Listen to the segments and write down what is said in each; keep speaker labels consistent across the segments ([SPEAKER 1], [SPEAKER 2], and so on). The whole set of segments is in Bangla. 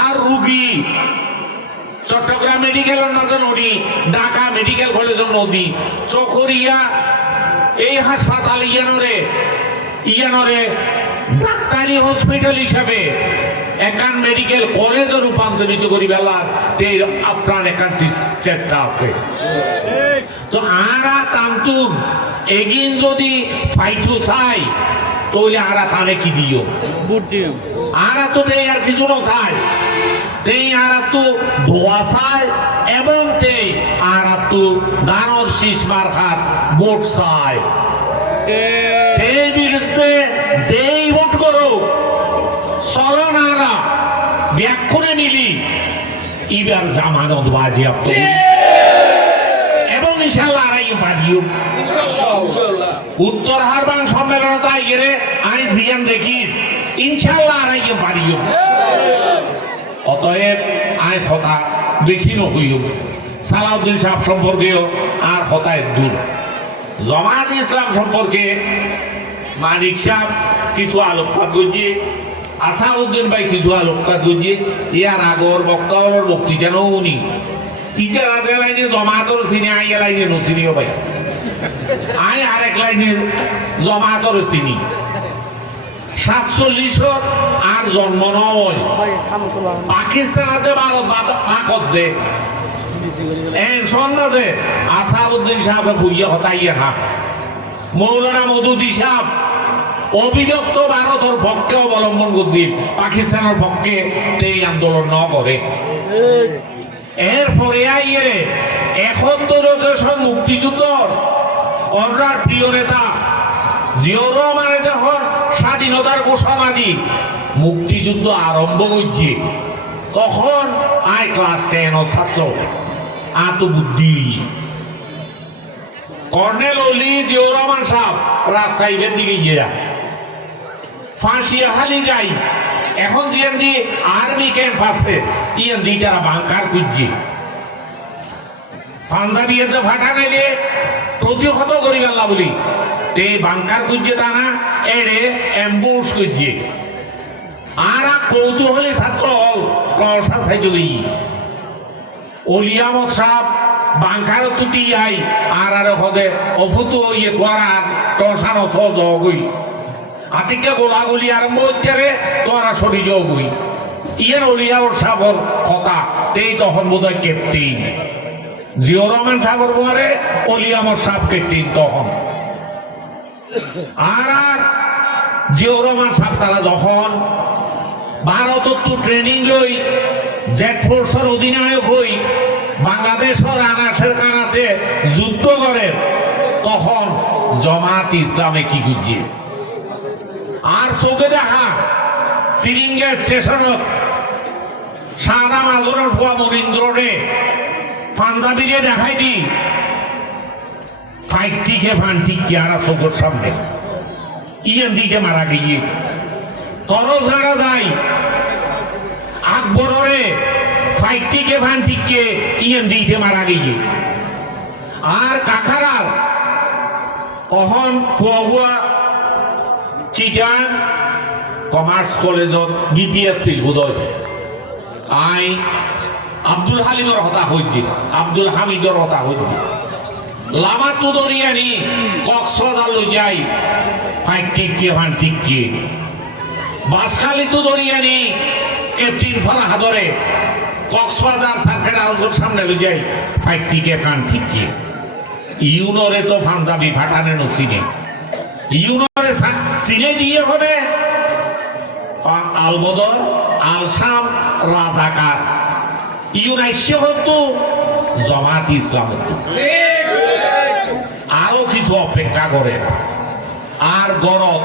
[SPEAKER 1] আর রুগী, চট্টগ্রাম মেডিকেলের নাজে নদী ঢাকা মেডিকেল কলেজের নদী চকরিয়া, এই হাসপাতাল ডাক্তারি হসপিটাল হিসাবে একান মেডিকেল কলেজে রূপান্তরিত করি বেলার আপ্রাণ একান চেষ্টা আছে। তো আরা তান্তুন এগিন যদি ফাইটু চাই তাহলে আরা তানে কি দিও? আরা তো দেই আর কিছু না তেই আরা তো ধোয়া চাই এবং তেই আরা তো গানর শীষ ভোট বিরুদ্ধে যেই ভোট করো চলন আরা ব্যাক করে নিলি। ইবার জামানত বাজেয়াপ্ত ইনশাল্লাহ আরাই বাদিও উত্তর সম্মেলন তাই গেলে আমি জিয়ান দেখি। ইনশাল্লাহ পারিও অতএব আয় কথা বেশি নহইও সালাউদ্দিন সাহেব সম্পর্কেও আর দূর। জমাত ইসলাম সম্পর্কে মানিক সাহেব কিছু আলোকপাত করছে আসাউদ্দিন ভাই কিছু আলোকপাত করছে ইয়ার আগর বক্তাওয়ার বক্তি যেন উনি। ইজার আজে লাইনে জমাতর চিনি আইয়া লাইনে নচিনিও ভাই আই আরেক লাইনে জমাতর চিনি সাতচল্লিশত আর জন্ম নয়। ভারত পাকত দে। সাহেব ভুইয়া হতাইয়া না। মৌলানা মধুদি সাহেব অবিভক্ত ভারতের পক্ষে অবলম্বন করছি, পাকিস্তানের পক্ষে এই আন্দোলন ন করে। এরপরে আইয়ে এখন তো রয়েছে মুক্তিযুদ্ধর অন্যার প্রিয় নেতা। জিয়র রহমানে যখন স্বাধীনতার ঘোষণা দি মুক্তিযুদ্ধ আরম্ভ করছে তখন আই ক্লাস টেন ছাত্র আত বুদ্ধি কর্নেল অলি জিয়র রহমান সাহেব রাজশাহীর দিকে গিয়ে ফাঁসিয়া হালি যাই এখন জিয়ান দি আর্মি ক্যাম্প আছে। ইয়ান দি তারা বাংকার খুঁজছে পাঞ্জাবি এতে ফাটা নাইলে প্রতিহত করি গেল্লা বলি। তে বাংকার খুঁজছে তা না, এড়ে অ্যাম্বুশ খুঁজছে আর কৌতূহলী ছাত্র হল কষা সাইজ গই অলিয়ামত সাহেব বাংকার তুতি আই, আর আর হদে অফুত ইয়ে করার টসানো সহজ গই আতিকে গোলাগুলি আরম্ভ হচ্ছে রে তোরা সরি যাবই। ইয়ের অলিয়ামত সাহেবর কথা, তেই তখন বোধ হয় ক্যাপ্টেন জিও রহমান সাগর বলে, অলিয়ামর সাহেব ক্যাপ্টেন তখন। আর আর, জিও রহমান সাহেব তারা যখন ভারতত তো ট্রেনিং লই, জেট ফোর্সের অধিনায়ক হই, বাংলাদেশের আনাসের কানাচে যুদ্ধ করে, তখন জমাত ইসলামে কি গুজছে আর চোখে দেখা সিরিঙ্গে স্টেশনত সাদা মাজরের ফুয়া মনীন্দ্ররে পাঞ্জাবিরে দেখাই দি। ফাইটটিকে ফান্টিকে আর চোখের সামনে। ইয়েন দিকে মারা গিয়ে। তর যারা যায়। আকবররে ফাইটটিকে ফান্টিকে ইয়েন দিকে মারা গিয়ে। আর কাকারার ফুয়া ফুয়া চিটাং কমার্স কলেজত বিপিএস ছিল বোধহয়। আই আব্দুল হালিমর হতা হইতি আব্দুল হামিদর হতা হইতি লামা তো দরিয়ানি কক্সবাজার লই যাই ফাইট টিকে ফান টিকে বাসখালি তো দরিয়ানি ক্যাপ্টেন ফারাহা ধরে কক্সবাজার সার্কেট হাউসের সামনে লই যাই ফাইট টিকে ফান টিকে ইউনরে তো পাঞ্জাবি ফাটানে নসিনে ইউনরে সিনে দিয়ে হবে। আলবদর আলসাম রাজাকার। ইউনাইশে হতো জমাত ইসলাম। আরও কিছু অপেক্ষা করে আর গরত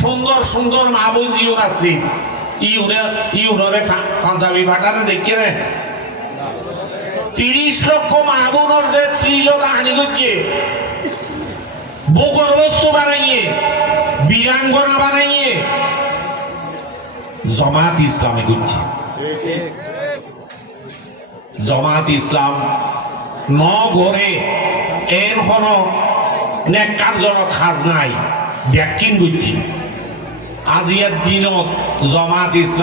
[SPEAKER 1] সুন্দর সুন্দর মাহবুব জিউন আছে। ইউনে ইউনরে পাঞ্জাবি ভাটাতে দেখে রে তিরিশ লক্ষ মাহবুবর যে শ্রীলতা হানি করছে ভূগর্ভস্থ বানাইয়ে বীরাঙ্গনা বানাইয়ে জমাত ইসলামে গুনছে জমাত ইসলাম ন ঘরে এর হন কার্যরক সাজ নাই ব্যাকিং করছি আজিয়ার দিনত জমাত ইসলাম